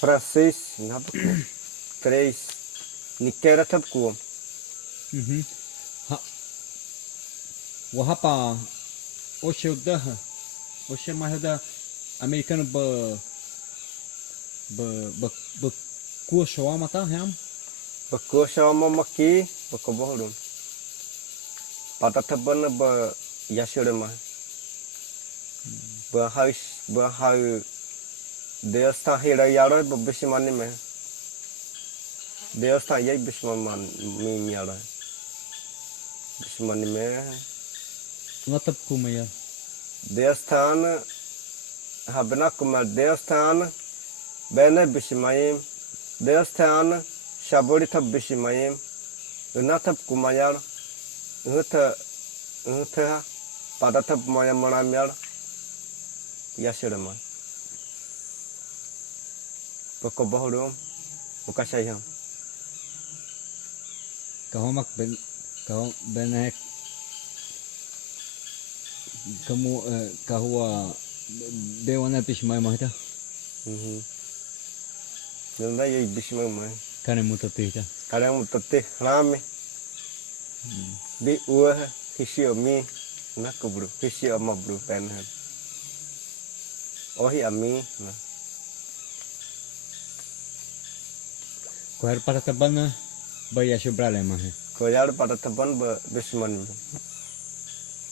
francês, nada com 3, niquera tab com. Ha wahapa oxe daha oxe mais da americano ba ku showa mata ham Bakua sama maki, bakobohrum. Patataban ba yashurema. Bahau Deustan hira yara ba bishmani me. Deustan yai bishman mi yara. Bishmani me. natap ku maya Deustan habna kuma Deustan bene bishmayim. Deustan shabori tab bishmayim. Unatab kumayar. Unta padatab maya manamyar. Yashurema. Bakobohrum. Mukashayam. kahomak kau benek kamu kahua bewana pishmai mahita Nanda yai bishmai. kane mutatita Kadang mutate rame. Bi uah hisio mi nak bro. Hisio ma bro penhan. Ohi ami. kohar para tabana baya shubrale mahe Koyar pada teban be bishman.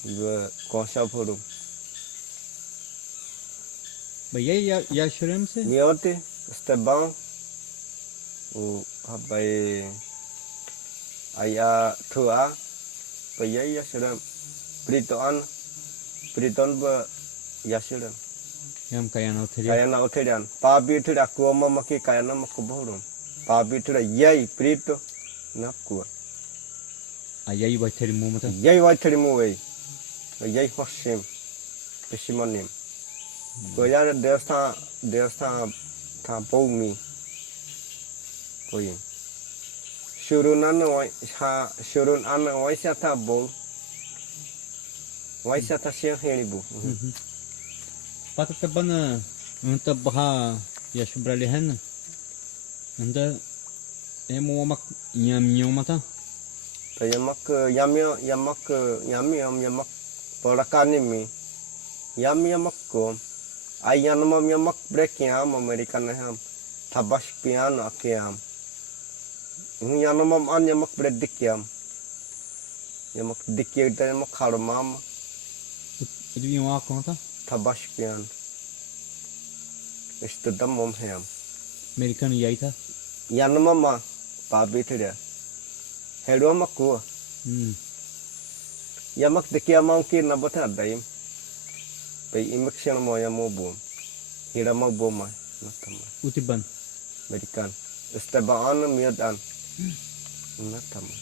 Be konsya phorum. baya ya shurem se Miote stebang. Habai aya tua. Paya ya sudah. Priton be ya sudah. yam kaya na uthiri Kaya na uterian. Pabi tidak kuama maki kaya na makubohrum. Pabi tidak yai prito nak kuat. ayai bathiri mu mata Yai waithari mu wei. Yai hoshim. Pishimonim. Koyar Deustan ta poumi. Koyin. Shurun an waisya ta bol. Waisya ta siang helibu. pata tabana unta baha ya shubrale hen anda emo mak nyam nyomata Yamak porakanimi. Yamak ko. Ayanamam yamak brekiam American ham. Tabash piano akiam. Yanamam an yamak bredikiam. Yamak dikir dan yamak harmam. udu yawa konta Tabash piano. Istudam mom ham. americano yaita Yanamama pabi tidak. Hello makku. Yamak dikiam mungkin nabota daim. Pai imaksyang mo yamobo. Hira mo boma. Natama. utiban American. Estabaan miyadan. Natama.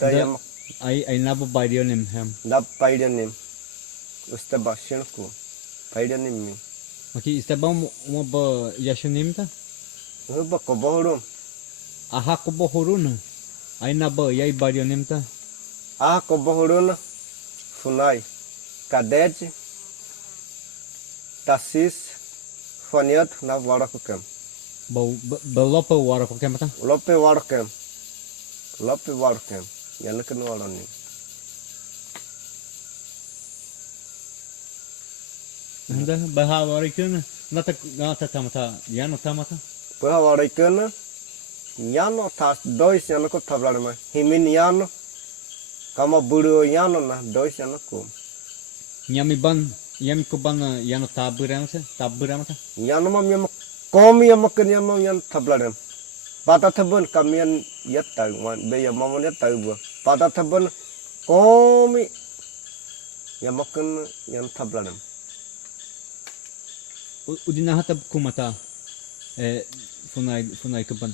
Dayam ay naba badio nim ham nab paidanim. Estabasyon ko. Paidanim mi. maki istabam mo ba yashunim ta Ba ko bohrum. aha ko bohorun ay naba yai badio nim ta Ko bohrum. Funai. Kadej. Tasis. Faniat na warakukam. ba lopa wara ko kemata Lope warakam. Yan kan warani. anda baha warikun nata tamata yano tamata Pua warakan. Yano tas dois yan ko tablarma. Himin yano. Kama buru yano na dois yan ko. nyami ko ban yano taburamata Yano mam yam komi yamakan yamam yan tablarem. Pata tabun kamian yat tahu. Be yamam yat tahu bu. Pata tabun komi yamakan yan tablarem. udina hatab kumata funai keban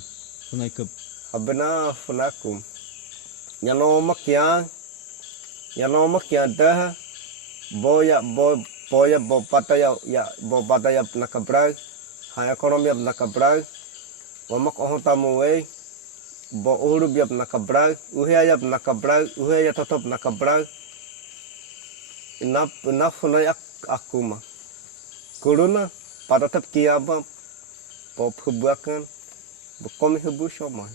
funai keb Abena funakum. Yano makya dah boya bo pataya nakabrag. Haya konom yap nakabrag. Wamak ohon tamu wei. Bo urub yap nakabrag. Uhya yap nakabrag. Uhya tetap nakabrag. Ina funai akuma. Corona, para tetap kiaba, pop hebakan, bekomi hebu sama,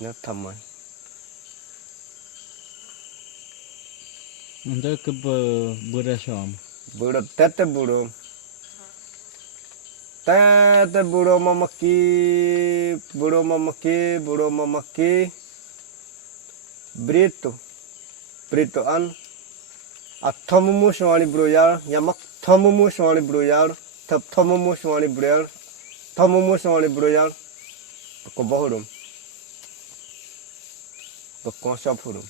na tamai. Untuk ke berasam. Buro tete buro. Tete buro mamaki, buro mamaki, buro mamaki. Brito. Brito an. Athamumu swani broyar, yamak thamumu swani broyar, thap thamumu swani broyar, thamumu swani broyar. Ko bohurum. Ko sapurum.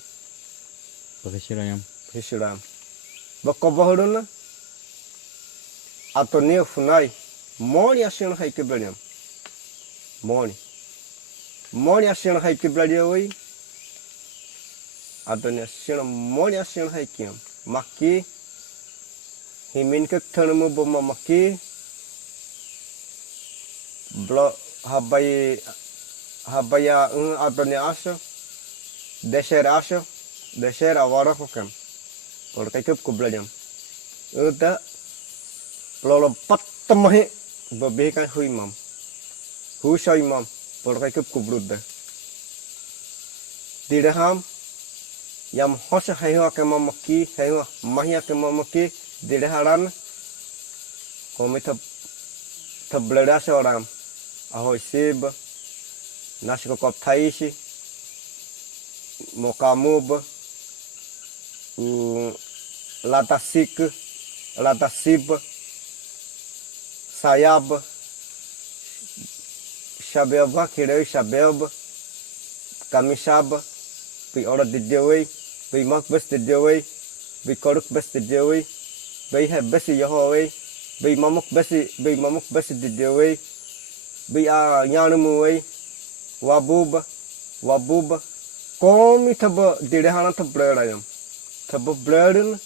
Pakai sirayam. Hisiram. Ko bohurum na. Ato ne funai. Moni asin hai ke beliam. Moni. Moni asin hai ke beliam. Ato ne asin moni asin hai kiam. Maki himin ke tanamu boma maki blo habaya adone asa desher awara kokam por kai kup kublajam uta lolo patamahe babe kan huimam husaimam por kai kup kubrudda dirham yam hosa hayo ke mamaki hayo mahia ke mamaki direharan komi tablada seorang ahoy sib nasi kokop thaisi mokamub latasib sayab shabeba kirei shabeb kamisab pi ora didewei pi mak bes didewei pi koruk bes didewei pi heb bes yahowei pi mamuk bes didewei pi a nyanuwei wabub komi thab direhana thab blerayam thab blerin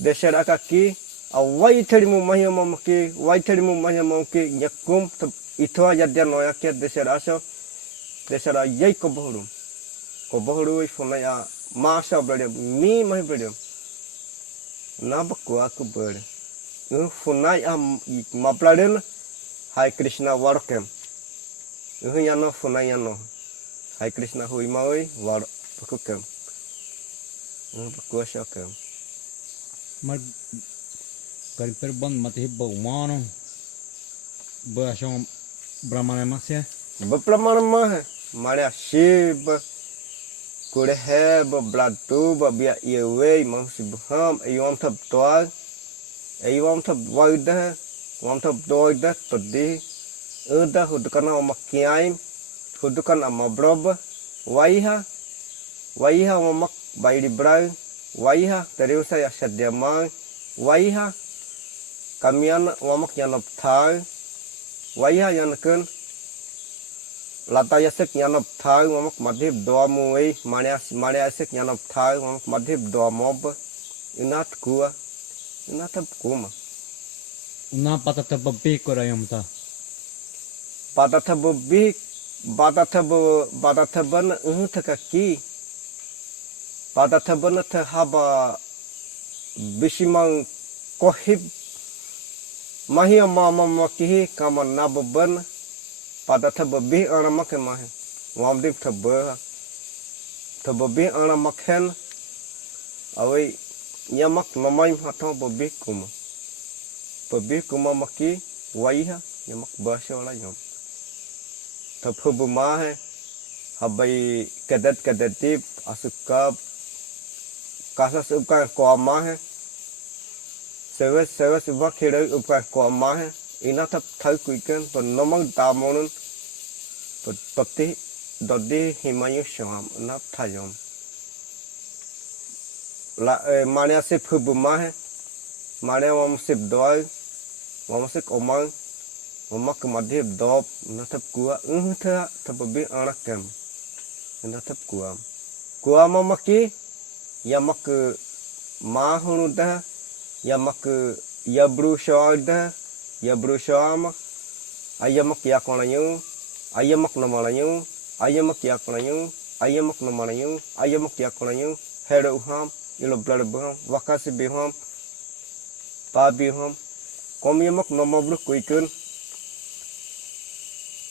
desher akaki awai therimu mahimamki wai therimu mahimamki nyakum thab itwa yadya noya ke desher aso desher yai kobohuru funaya masa blerem mi mah blerem nab ko aku ber funai mapladen hai krishna warkem yano funai yano hai krishna hui maui war pakukem ko shakem Mar kari perban mati hibau mano berasam brahmana masya. Bepraman mah maria shib kureheb blatu babia yewe mang sibham ayom thab toal ayom thab waida wam thab doida todi uda hudukana makiaim hudukan amabrob waiha mamak bairi brau waiha teriusa ya sadyamang waiha kamian wamak yanop thai waiha yanken latayasek yanop thai wamak madhib doa muei maniasek yanop thai wamak madhib doa mob inat kuma Una patata babi korayam ta. Batathaban thakaki batathaban thaba bishimang kohib mahia mama makihi kama nababan batathabi anamak mah wamdip thababi anamakhen awai yamak namai hatha babi kuma maki waiha yamak bashola yom Thapubu mahe habai kadatip asukap kasas upkan ko mahe seves vakhere upkan ko mahe ina thap thai kuiken to nomang tamonun to pati dodi himayu sham na thayom la mania se phubu mahe mania wam sip doi wam sik omang Mamak madhib dop nathap kuwa thababi anakem nathap kuwa mamaki yamak mahunuda yamak yabru sham ayamak yakonayu ayamak namalayu ayamak yakonayu heru ham ilo blad baham wakasi biham pa biham kom yamak nomobru kuikun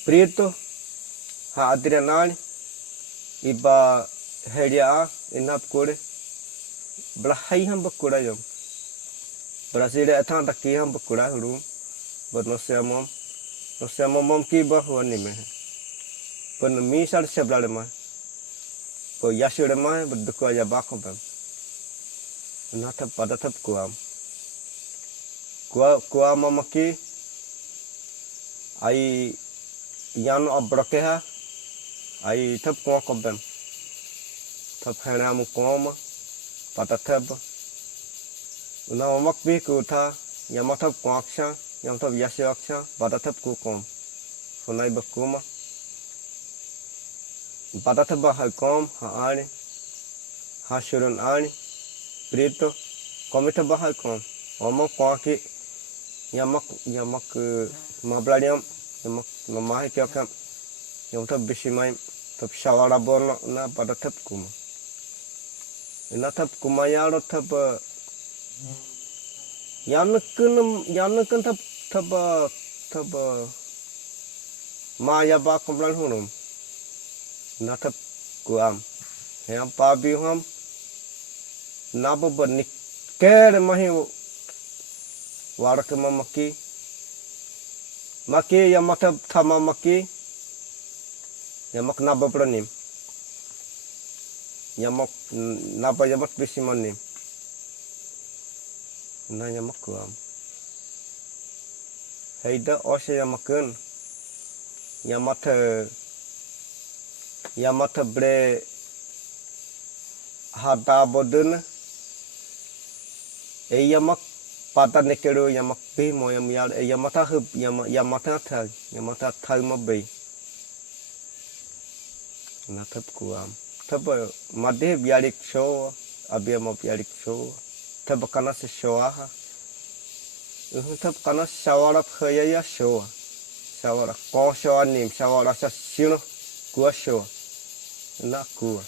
Prito ha Adrianal iba heria inap kure belahai ham bakura yom Brasil etang taki ham bakura huru no ki bah wani me pen misal seblale ma po yasure ma berduku aja bakom pem nata pada tap kuam mamaki ai yan abrokeha ai tap kuam kompem tap hana mu kuam pada tap una mamak bi kuta yamatap kuaksha yang tap yasyaksha pada tap kuam sunai bakuma pada tap bahal kom ha ani ha shurun ani Prito komita bahal kom omong kuaki yamak mabladiam yamak mamahi kyakam yang tap bisimai tap shawara borno na pada tap kuma ina tap kuma yaro tap yanakun tap maya ba komplan hunum na tap kuam yang pabi hum nabo bernik kere mahi warak mamaki maki yamata thama maki yamak nabo pranim yamak nabo yamak bisimanim na yamak kuam heida ose yamakun yamata bre hada bodun yamak pada nekero yamak be mo yam yamata hub yamata thag mabe na tap kuam tap madhe biarik show abia mo biarik show tap kana se show ha tap kana shawara khaya show shawara ko show nim shawara sa sino kuah show na kuah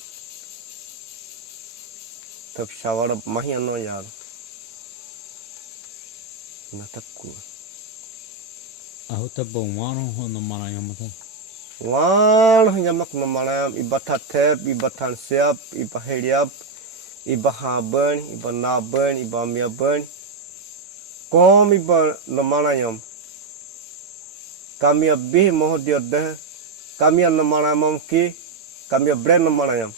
tap shawara mahi ano yar natakku Ahu tabo wano ho no mana yamata. wan yamak no mana ibata tep ibatan siap ibaheliap ibahaben ibanaben ibamiaben kom iba no mana yam kami abih moh diode kami no mana mamki kami brand no mana yam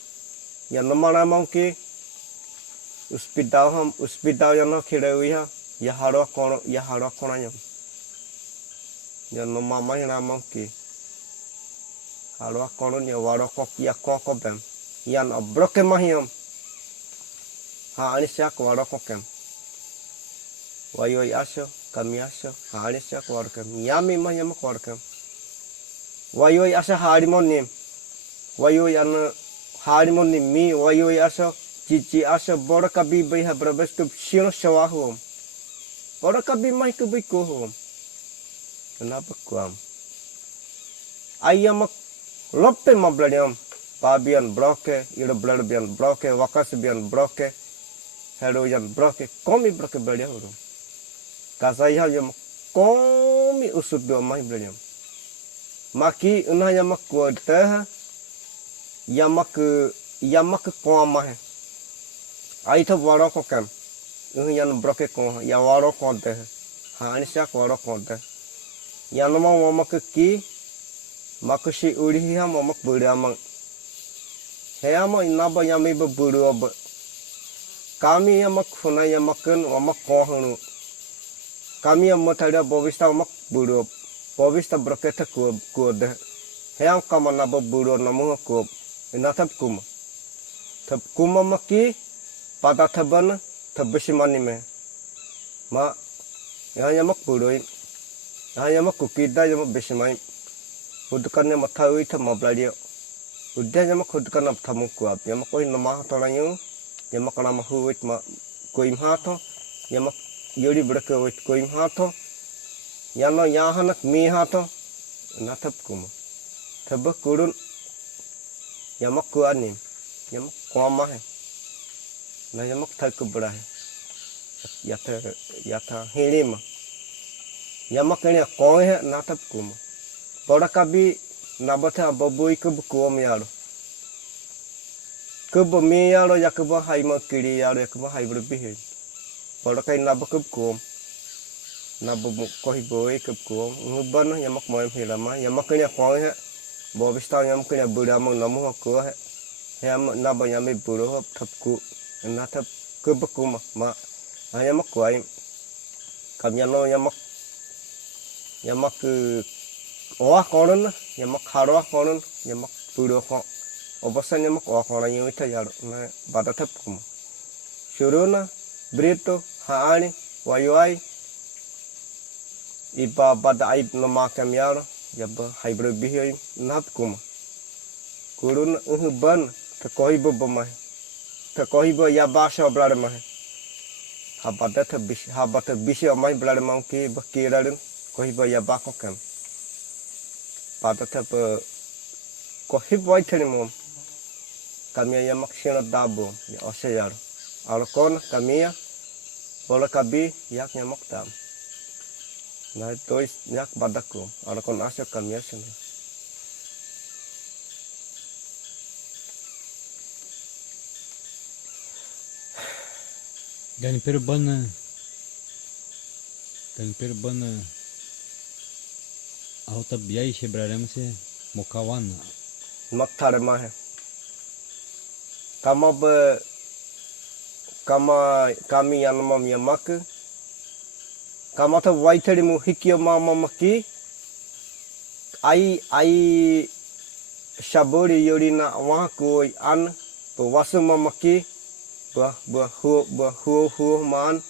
ya no mana mamki uspidau yang no khirewi ha ya haro kono yam ya no mama hina mamki haro kono ya waro kok ya koko bem yan abroke mahiam ha ani syak waro kokem wayo aso kami aso ha ani syak waro kem yami mahim waro kem wayo aso harimonim wayo yan harimonim mi wayo aso cici aso borakabi beha brabestu sino shawahum borakabi mai kubikuhum kenapa kuam ayamak loppe mabladiam pabian broke ira bladian broke wakas bian broke heroyan broke komi broke bladiam kasaya yam komi usud do mai bladiam maki unaya mak kuata yamak kuamah ai tho waro kokam yan broke ko ya waro konte ha ani syak waro konte yan mau mamak ki makusi uri ha mamak buramang heyama inaba yami buru ob kami yamak funa yamaken mamak ko hunu kami yamatada bovista mamak buru bovista broke ta ko de heyam kamana buru namu ko inatap kuma maki pada taban tabishimani me ma yamak buruin yamak kukida yamak bishimai udukannya matawi thama bladio udya yamak udukan thamu kuap yamak koi nama tolanyu yamak nama huit ma koim hato yamak yuri breke wit koim hato yano yahanak mi hato natap kuma tabak kurun yamak kuanim yamak kuamah na yamak thak berah yata hilima yamak ini koi he natap kuma. Bora kabi nabatha babui kub kuam yaro. Kub mi yaro yakba haima kiri yaro yakba haibra bihi. Bora kai nab kub kuam. Nab koi boy kub kuam. Nguban yamak moem hilama. Yamak ini koi he. Bobista yamak ini budama namu hakua he. Yam naba yami buru thap ku. Natap kub kuma ma. Yamak koi. Kamyano yamak oah konon yamak haroah konon yamak puro ko obasan yamak oah konon yang itu yar na bata tep kuma shuruna brito haani wayuai iba bada aib nama kam yar yaba haibro bihi nap kuma kurun ban takohibo bamah takohibo yabasha blad mah habata bisi amai blad mau ki bakirarin kohibo yabako kam pada tep kohib white mom kami ya maksina dabo ya oseyar alkon kami ya bola kabi yak nyamak tam na tois yak badako alkon asya kami ya sini Gani perbana auta biai sebrarem se mokawana maktar mah kami yang mam yamak kama ta white mu hikyo mama maki ai shabori yorina wa ko an wasu mamaki hu man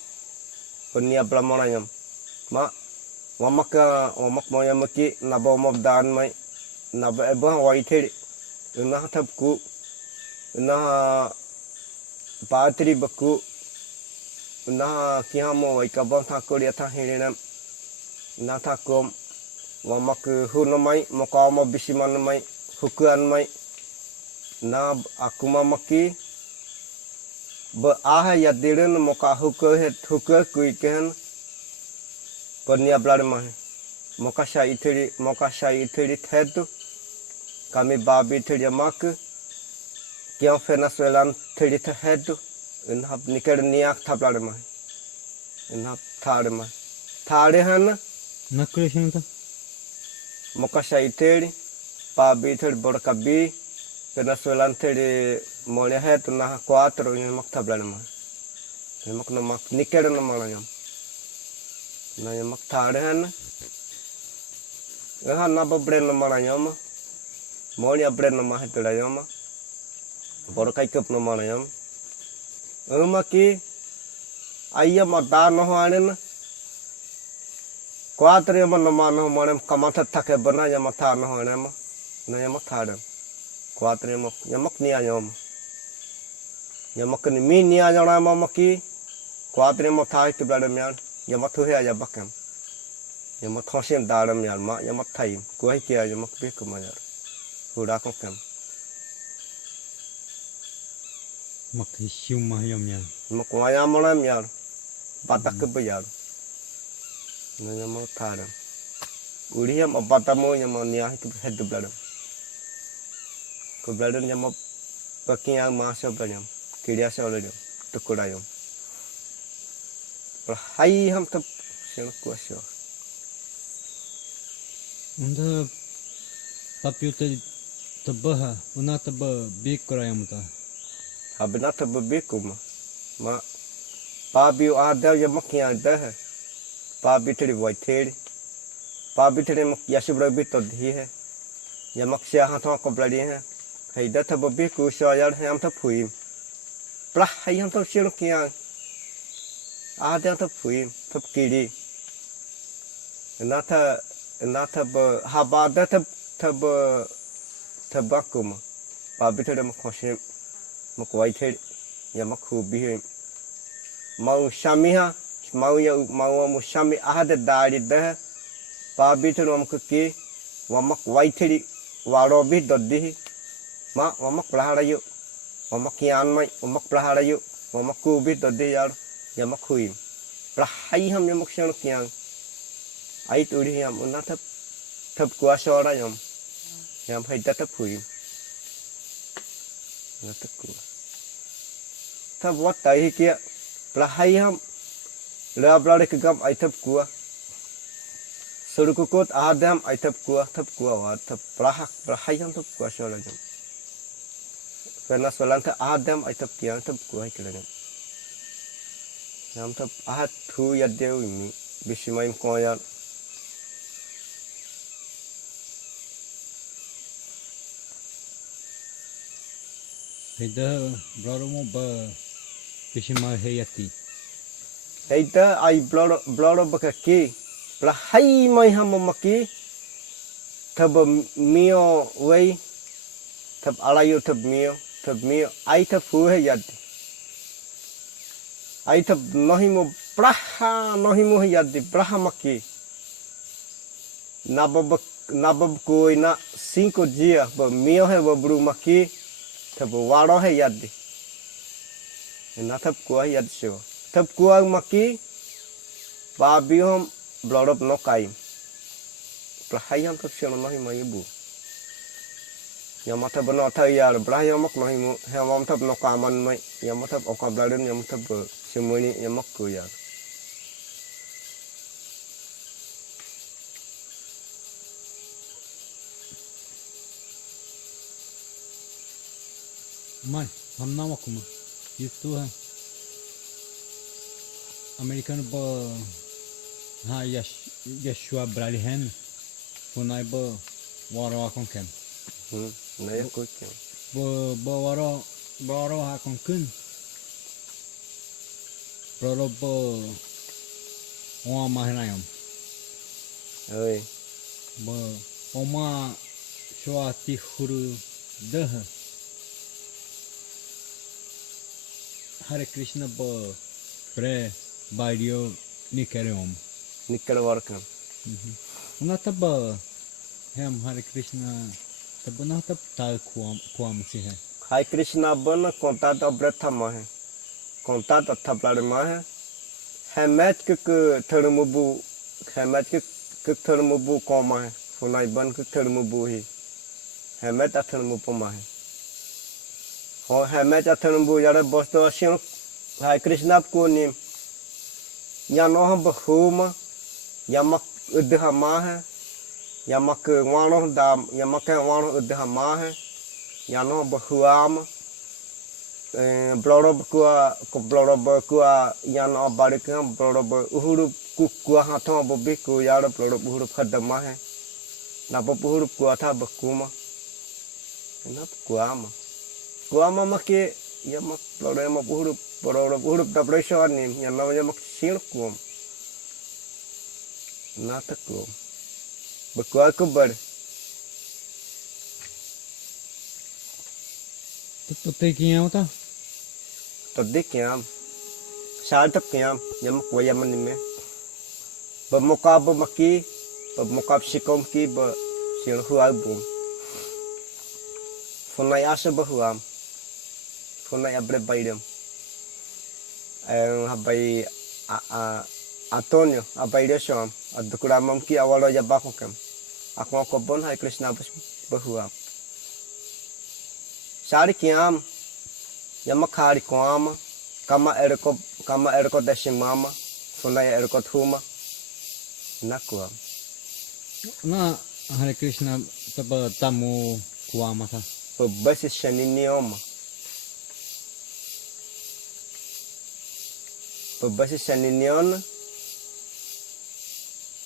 penia blamonayam ma wamak moya maki nabo mob dan mai nabo eba white na tapku na patri baku na kiamo waikabon tha koria tha hirinam na tha kom wamak hunamai mokama bisiman mai hukuan mai na akuma maki ba ah ya diren moka hukka kuiken penia blad mah moka shai ithiri thedu kami babi thiri mak kya venezuelan thiri thedu in hab niker niak thablad mah in hab thade han nakreshin ta moka shai ithiri babi thiri borkabi venezuelan thiri mole het na 4 yamak thablad mah yamak namak niker na malayam na yamak thade han na babren na malayam mole abren na mah tedayam bor kai kep na malayam maki ayya madan no hanen 4 yaman na man no manem kamatha thake bana yamak tha no hanem na yamak thade 4 yamak ni ayam yamak ni mi ni ajana mamaki 4 yamak thai ke blad myan yamak thu he ya bakam yamak thosin daram yan ma yamak thai ko hai ke yamak be ko mayar huda ko kam mak hisium mahayam ya mak waya malam yar batak ke bayar na yamak thadam uriyam abatamo yamak niya ke head blad ko blad yamak pakiya masya banyam kiriya se oleh tukudayam hai ham tap sel kuasyo unda papiuta tabaha una taba bikrayam ta habna tab bekum ma pabiu ada yamak ya dah pabi thiri white pabi thiri mak yasubra bi to dhi hai yamak sia hatha ko bladi hai haida tab beku so yar ham tap phuim plah hai ham tap sel kya ada tap phuim tap kiri nata habada tabakum pabi thiri mak khosim mak white yamak hu bi mau shamiha mau mu shami ahad dari dah pabi thiri mak ki wamak white waro bi doddi ma wamak plaharayu wamak yan mai wamak plaharayu wamak ku bi doddi yar yamak huim plahai ham yamak sel kyang ai tu đi yam una thấp thấp quá so đó yam hay ta thấp hủy nó thấp quá thấp vót tay kia là hay ham là bla để cái gam ai thấp quá suruh kukut adam ai thấp quá wa thấp là hay ham thấp quá so là karena soalan ta adam ai thấp kia thấp quá hay cái này yam thấp thu ya deu ini bismaim koyar Heda brother mo ba kishima heyati. Heita ai bloro bakaki la hai mai hamamaki thab mio wei thab alayu thab mio ai thab fu he yad ai thab nohimo he yad praha maki nabab koi na 5 dias ba mio he ba bru maki thab waro he yad na thab ko yad sho thab kuang maki babihom blorop no kai prahayam thab sho no hima ibu yamata bano thayar brahayam mak no himu hamam thab no kaman mai yamata okabladen yam thab semuni yamak ko yar Mai hamna makuma itu ha Americano ba ha Yeshua Bralihen punai ba waro akon ken na ya ko kya ba waro akon kun broro ba wa mahinayam oi ba oma shwa ti huru dah Hare Krishna ba pre Baidio Nikereom. nikal warkan Una taba hem Hare Krishna taba na tab tal kuam si hai. hai krishna ban contato brathama hai contato thablar ma hai match ke thermubu match ke thermubu koma hai funai ban ke thermubu hi hemet a thermubu ma hai ho hemet a thermubu yara bosto asin hai krishna ko nim yano ha bahuma yamak udha ma hai yamak wano dam yamak wano udha ma hai yano bahuam blorob kua yano barikam blorob uhuru kua hathon bobi ku yar blorob uhuru khadama hai na uhuru kua tha bakuma na kuama make yamak blorob uhuru dabresho nim yano yamak sir kum na takum bakua kubar Tu te kiam ta? tadi kiam sal tap kiam yamak wayaman nime bamukab maki bamukab sikom ki ba sir huabum funai asa bahuam funai abre baidam habai Antonio abai desam adukuramam ki awalo yabakam aku kobon hai krishna bahuam sari kiam yamak hari koama kama erko desimama funai erko thuma nakwa Na Hare Krishna taba tamu kuam ta. basi shaninioma basi shaniniona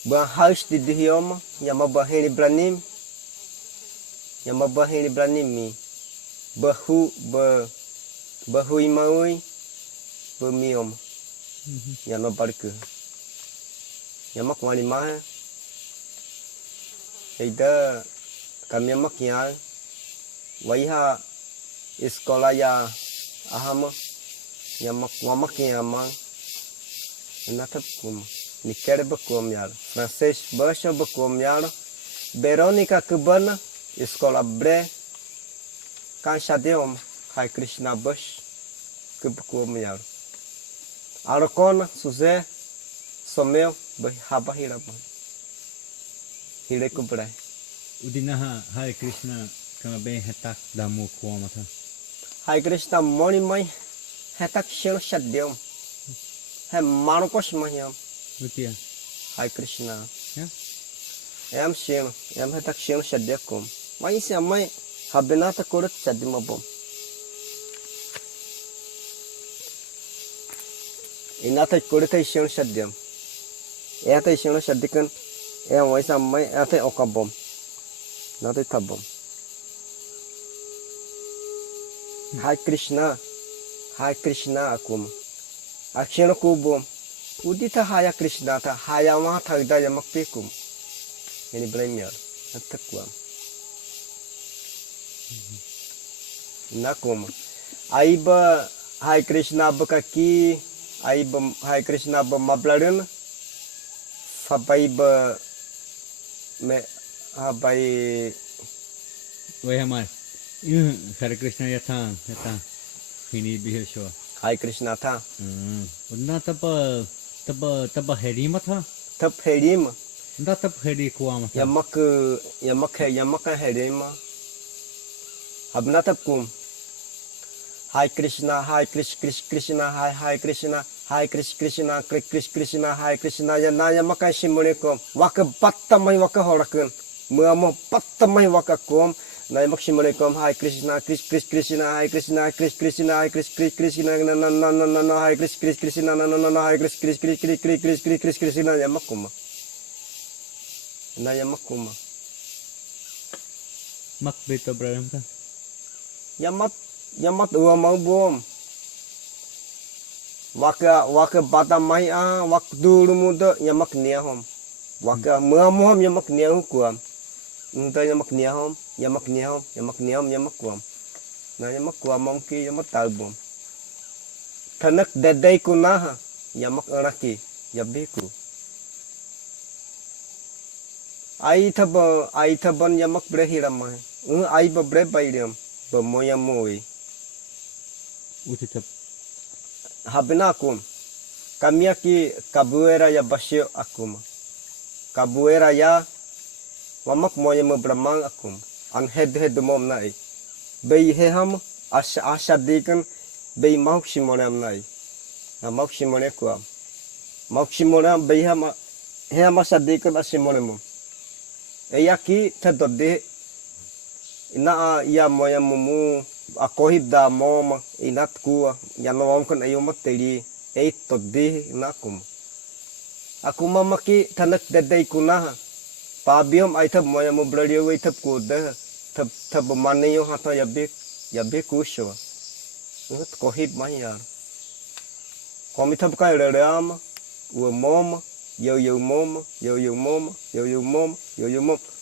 ba haus di dihioma yama bahini branim mi bahu imaui bemiom yama barke yamak wani mah ida kami yamak ya waiha iskola ya ahama yamak wamak yama natap kum nikere bakum yar francês basha bakum yar Verônica Cubana escola bre kanshadem hai krishna bash kubakum yar Arcona Suzé Someu Habahirama hire kubrai. Udinaha Hare Krishna kama bem hetak damu kuama tha. Hai Krishna moni mai hetak shino shadyam. Hai manukos maham. Utia. Hai Krishna. Ya. Em shino, em hetak shino shadyakum. Mai se mai habinata kurut shadyamabom. Inata kurut shino shadyam. Eta shino shadyakan. Em waisa mai eta okabom. Nata tabom. Hai Krishna akum. Akshino kubom. Udita Haya Krishna ta Haya ma thagda yamak pekum. Ini bremyar. Atakwam. Nakum. Aiba Hai Krishna bakaki. Aiba Hai Krishna ba mablarin. Sabaiba me abai Wai hamar. Hare Krishna yatha hini bihesho. Hai Krishna tha. Udna taba heri ma tha. Thap herim. Nda tab heri kuama tha. Yamak herim. Habna tap kum. Hai Krishna, Hai Krishna, Hai Krishna, Hai Krishna, Krishna, Hai Krishna, yamak shimurikum. Waka pattamai waka horakun. Muamo pattamai waka kum. Nayamak shimurikum. Hai Krishna, Krishna, Hai Krishna, Krishna, Hai Krishna, no, Hai Krishna, no, Hai Krishna, yamakuma. Nayamakuma. Mak beta Braham tha. Yamat ua mau bom. Waka bata mai wak dulu muda yamak niahom. Waka muam yamak niahu kuam. Unta yamak niahom, yamak kuam. Na yamak kuam mamki yamak talbom. Tanak dadai kunaha yamak anaki yabiku. Ai thaban yamak brehiramai. Ai ba bre bairam ba moyamoi. Utitap. Habina akum. Kami aki kabuera ya basyo akum. Kabuera ya wamak moya membramang akum. An head mom nai. Bei heham asha dikan bei mauk simonam nai. Na mauk simone kuam. Mauk simonam bei heham asha dikan asimonem. Eyaki tadode ina ya moya mumu akohib da mom inat kuwa yanom kan ayumat teri todde nakum aku mamaki tanak dadai kunaha pabiom ai thab moya mo bladio wei thab ko da thab manayo hata yabe kusho ngat kohib mayar komi thab kai ram u mom yo mom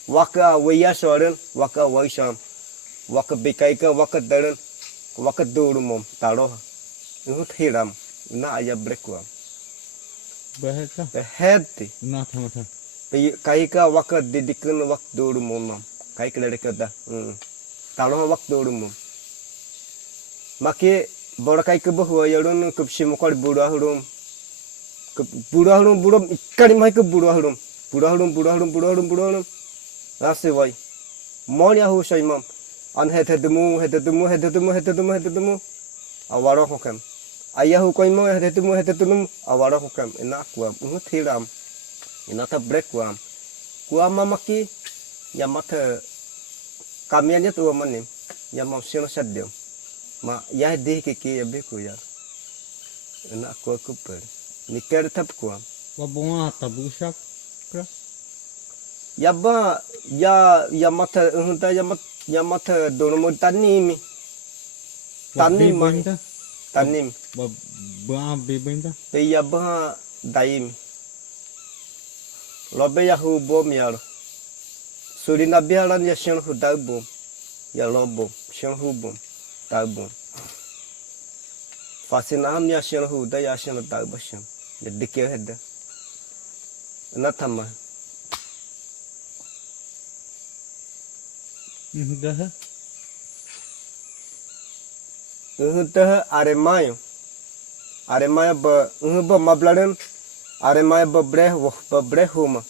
waka weya soren waka waisam waka bekaika waka daran waka durumom taro ngut hiram na aya brekwa Bahasa. heti Na tha tha. kaika waka didikun wak durumom kaika lekada taro wak durumom make bor kaika bahwa yarun kupsi mokor buruh hurum ikari mai ke buruh hurum rase wai monya hu saimam an hetedemu awaro hokam ayahu koimo hetedemu awaro hokam ina kuam thiram ina ta break kuam mamaki yamata kamiannya tu manim yamam sino sadyam ma ya de ke yabe ku ya ina ku per nikar tap kuam Wabunga tabusak kra. Yaba yamata unta yamata dono tanim tanim Ba bebenta. pe yaba daim lobe yahu bom yar surina biaran ya shen hu dabum ya lobo shen hu bom dabum fasinam ya shen hu da ya shen dabasham ya dike heda natama Dah. Teh aremayo ba mabladen aremayo ba breh huma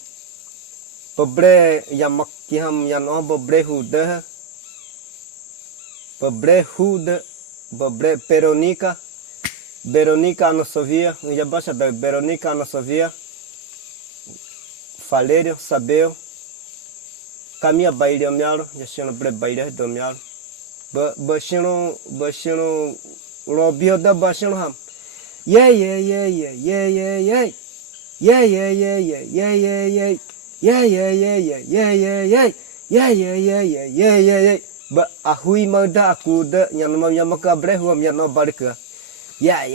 Bebre yamak kiham yan oh bebre hude. Bebre hude. Bebre Veronica. Veronica Ana Sofia. Ya baixa da Veronica Ana Sofia. Valério, Sabeu. Caminha baile miaro. Ya chino bre baile do miaro. Bashino Robio da bashino ham. Yeah. Ba ahui mada aku de yang maka brehu yang no barka. Ya.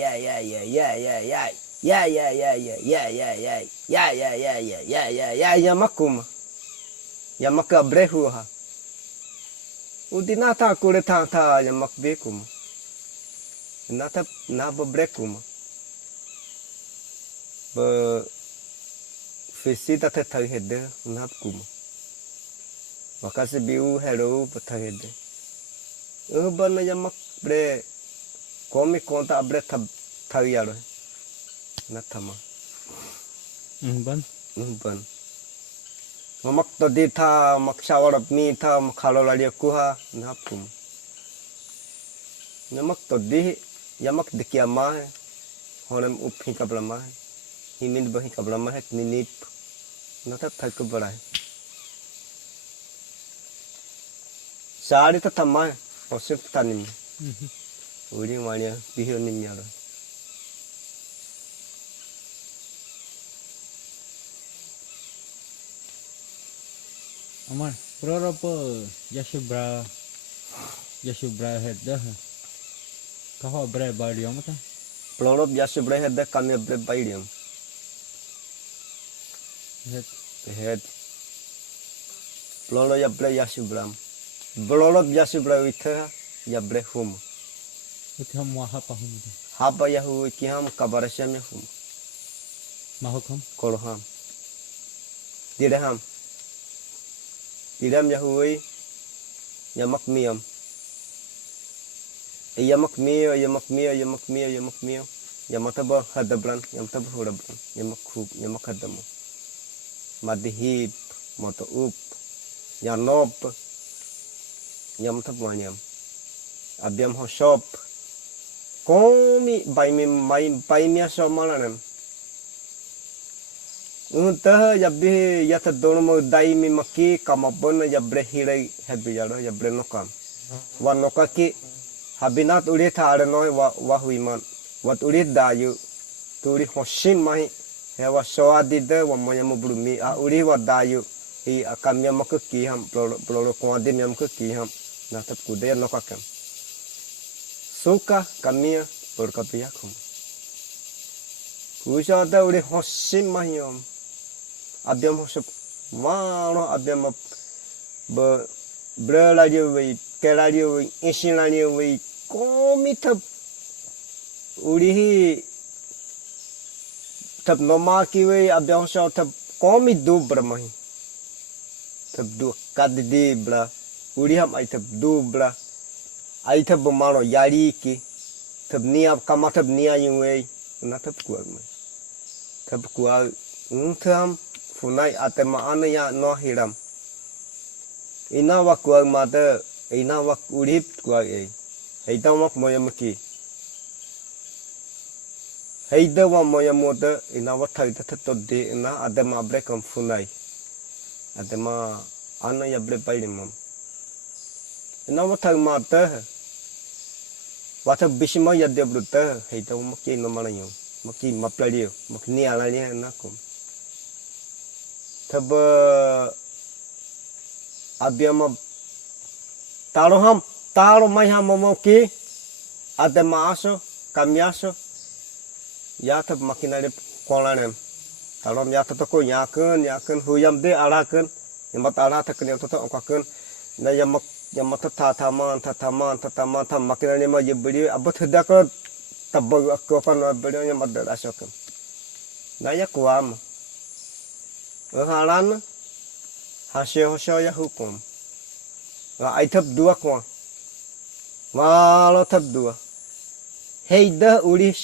Ya makum. Yang maka brehu ha. Udinata aku le ta yang mak bekum. Nata na brekum. Ba visita te thai hede nap kum. Makasih biu hello pathai hede. Ban yang mak bre komik konta bre thai yaro. Nathama. Ban. Ban. Mamak to di tha mak shawar mi tha khalo lali kuha nap kum. Namak to di yamak dikia ma hai. Honem up hi kabla ma hai. Himin bahi kabla ma hai ninip. Nata thai ko bada hai. Sari ta thamma hai. Osip tanim. Uri mania biho nim yaro. Amar, berapa Yashubra head dah. Kau bre bari amat ah. Plorop yasu bre hede kami bre bailium. Head. Ploro ya bre yasu bram. Plorop yasu bre witha ya bre hum. Itu ham wah apa hum itu? Haba yahu kiham kabarasam ya hum. Mahok ham? Korham. Dirham. Dirham yahui yamak miyam. Yamak miyo. Yamataba hadabran, yamataba hurabran, yamak hadamu. Madihip, moto up, yanop, yamatab wanyam. Abiam ho shop. Komi by me shop malanem. Untah yabi yata dono dai mi maki kamabon yabre hirai habi yaro yabre nokam. Wan nokaki habinat ulit ada noi wahuiman. Wat ulit dayu turi hosin mahi hewa soa dide wa moya mubrumi a uri wa dayu I akamnya makki ham ploro koadim yam kki ham natap kude nokakam. Suka kamia berkapiakum. Usada uri hosin mahiyom. Abiam hosep wano abiam berladio we keladio we isiladio we komitap uri tab nomaki we abiam hosep tab komit du bermahi. Tab du kadidi bla uri ham ai tab du bla ai tab mano yari ki tab nia kama tab nia yue natab kual mai tab kual untam funai atema anaya no hiram ina wa kual mata ina wa urip kual heita wa moyamki heida wa moyamoda ina wa thaita totde ina adama brekam funai adama anaya bre pailimam ina wa thal mata wata bishima yadde bruta heita wa maki no manayo maki mapladio makni alani nakum tab abiam taro mai ham moki adama aso kamiaso ya tab makinale kolanem taro ya to ko yaken huyam de alaken yamat ala takne to okaken na yamat tataman tam makinale ma yebri abot heda tab ko kan beri yamat asoken na ya kuam halan hasil ya hukum. Ai thap dua kwa. Malo thap dua. Heida uri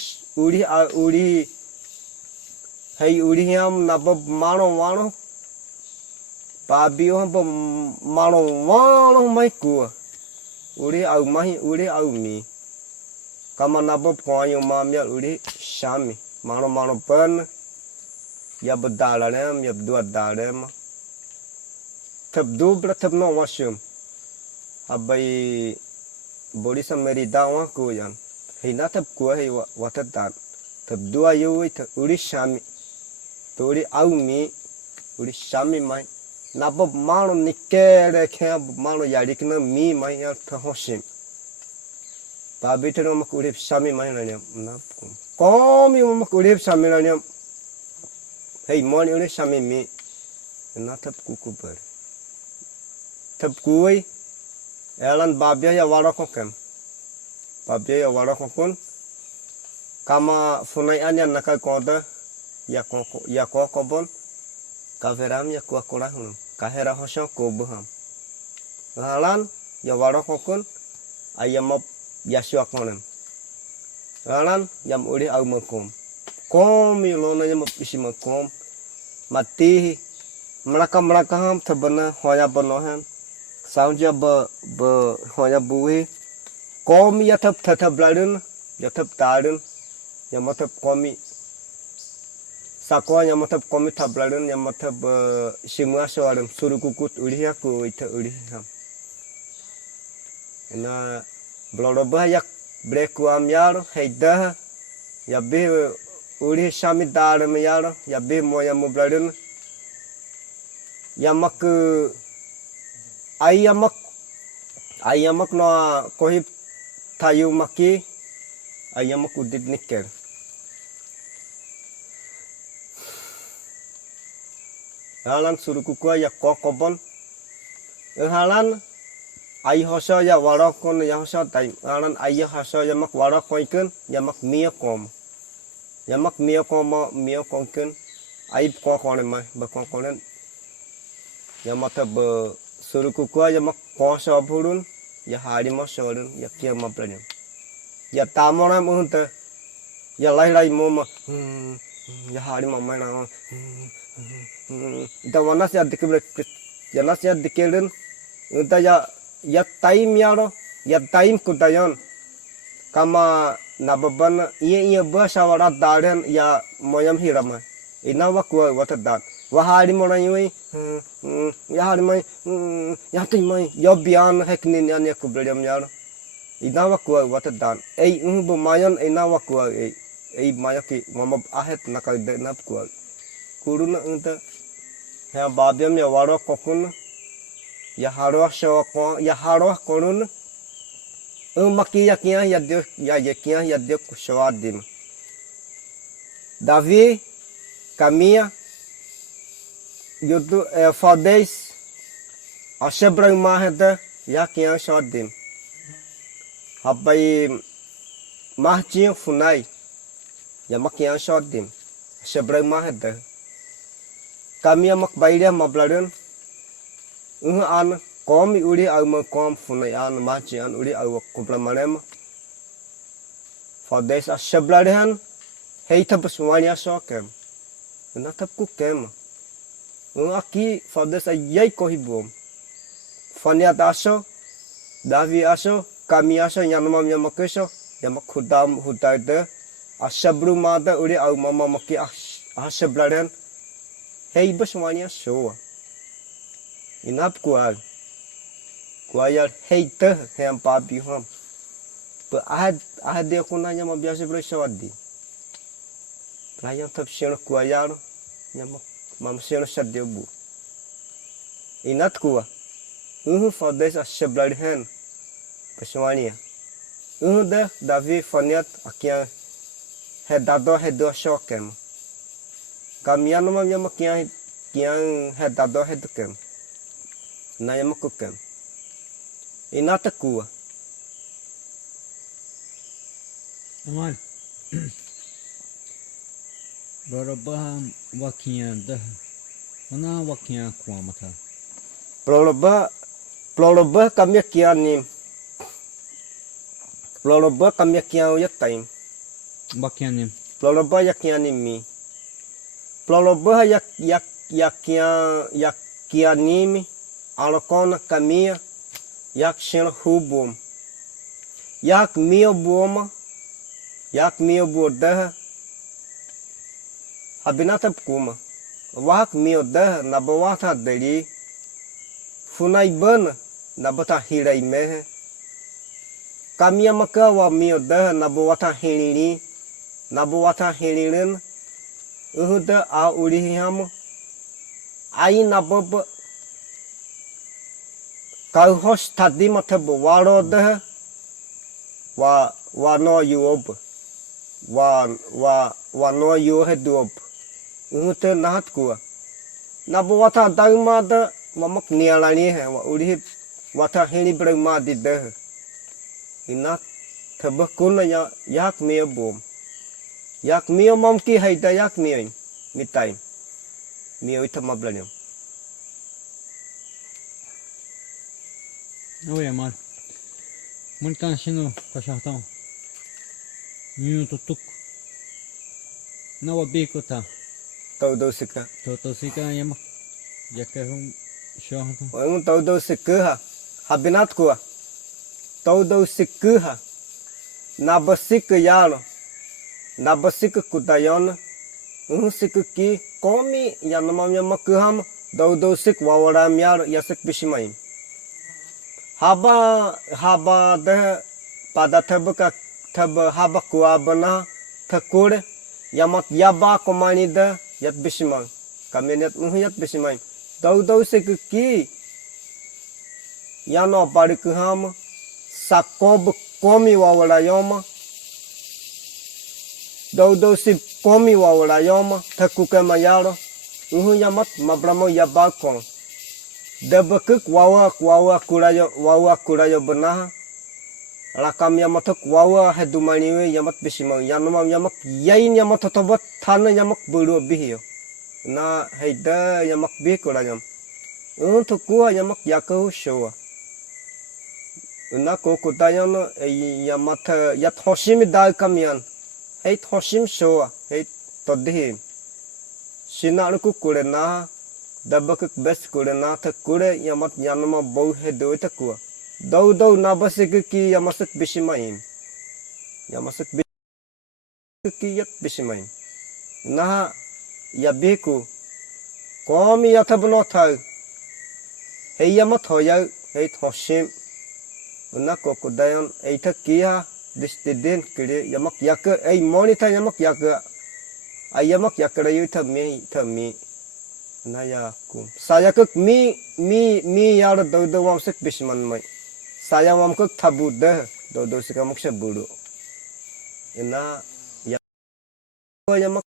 hei uri yam nabab mano Pabi oh bo malo mai ku. Uri au mahi uri au mi. Kama nabob ko ayo mamia uri shami. Malo pen. Ya bedalarem ya dua darem. Tab dubla tab no washum. Abai Borisa meridawa ku yan. Hina tab ku hei watadan. Tab dua yui tab uri shami. Uri au mi uri shami mai. Nabob malo nikere kaya malo yarikna mi mai ya tahoshim. Pabitero mak uri shami mai nanyam. Komi mak uri shami nanyam. Hei moni uri shami mi. Na tab kuku ber. Tab kuai. Elan babia ya warakokem. Babia ya warakokun. Kama funai anya nakai koda. Ya kokobon. Kaveram ya kuah korahun. Kahera hosyo kobuham. Lalan ya warakokun. Ayam yasu akonem. Lalan yam uri au makom. Komi lona yam isi makom. Mati. Meraka ham tabana hoya banohan. Saunja hoya buhi. Komi ya tab bladun. Ya tab tadun. Ya matab komi. Sakwa yang matab komi tabladun yang matab semua soalan suruh kukut uli aku itu uli ham. Na blorobah yak breku amyar heidah ya be uli shami dar amyar ya be moya mubladun yamak ayamak no kohip tayu maki ayamak udit niker. Halan suruh kukua ya kokobon. Halan ai hoso ya warakon ya hoso tai. Halan ai hoso ya mak warakoiken ya mak miakom. Ya mak miakomken. Ai kokone mai bakokonen. Ya mata suruh kukua ya mak koso burun ya hari masorun ya kia maplan. Ya tamora munte. Ya lai moma. Ya hari mamai na. Ita wanas ya dikelen ita ya time yaro ya time kudayon kama nababan iya bahasa warat daren ya moyam hirama ina wakwa watadat wahari morayui ya hari mai ya timai ya bian heknin ya kubrem yaro ina wakwa watadan bu mayon ina wakwa mayaki mama ahet nakal de napkwa kuruna unta ya babiam ya waro kokun ya haroh shawakon ya haroh korun maki yakia ya dia kushawadim Davi Camia yutu for days ashebra maheda yakia shawadim habai mahji funai ya makia shawadim ashebra maheda kami amak bayar mabladun, an komi uri au makom funai an maci an uri au kumplamanem. For this ashabladan, hei tabus wanya sokem, natap kukem. Aki for this ayai kohibum. Fanyat aso, Davi aso, kami aso yanamam yamakeso, yamak hudam hudade, ashabru mada uri au mama maki ashabladan. Hei baswanya soa. Inap kual. Kuayar hei teh hem papi ham. Pe ahad dia kunanya ma biasa bersawadi. Pelayan tap seno kuayar nyama mam seno sadebu. Inat kuwa. For this ashablar hen. Baswanya. De Davi faniat akia hedado hedo shokem. Kami anu mamnya makian kian hedado hedukem. Na yamakukem. Inata kuwa. Amal. Berubah wakian dah. Mana wakian kuah mata. Proloba kami kian ni. Proloba kami kian uyak time. Wakian ni. Proloba yak kian ni mi. Proloba yak kianime, alokona kamia, yak shin hubum. Yak mio buoma, yak mio buodah, habinata kuma. Wak mio dah nabawata deli, funai bana nabata hirai mehe. Kamia maka wa mio dah nabawata hiliri, nabawata hilirin, uhuda a urihihama. Ai nababa kau hos tadi mata bawaro dah wa no yuob wa no yuhe duob uhuda nahat kuwa nabawata dagma da wamak nialani he wa urih wata hili brahma di dah ina tabakuna ya yak mia bom yak mia mamki haida yak mia mitai mio ita mablanyam. Oye, mal. Mulkan sino kashatão. Minuto tuk. Nawa biko ta. Tau sika. Toto sika yamak. Yakahum shahatão. Oi tau sika habinat kuwa. Tau sika nabasik yalo. Nabasik kutayona. Sik ki komi yanamam yamakaham. Tau sik wawaram yalo yasik bishimai. Haba dah pada thab haba kuah bana thakur yamat yaba komani dah yat bisimang kami yat yat bisimang dau se ki yano parik ham sakob komi wawala yoma dau se komi wawala yoma thakuka mayaro yamat mabramo yaba kon Dabakuk wawa kurayo benah rakam yamatok wawa hedumaniwe yamat bisimang yanamam yamak yain yamat tobat thana yamak buru bihio na haida yamak bih kurayam untuk kuah yamak yakau showa na ko kutayan yamat yat hoshim dal kamian hei hoshim showa hei todhi sinaru kurena dabakuk bes kurena thakure yamat yanama bau he do takua dau nabasik ki yamasuk bisimain yamasuk ki yat bisimain na yabiku komi yatabno thau hey yamat hoya hey thoshim na kokudayan hey thakia distiden kire yamak yak hey monita yamak yak ayamak yakrayu thami Naya kum. Saya kek mi yar do wam sek bisman mai. Saya wam kek tabu dah do sek amuk sebulu. Ina ya mak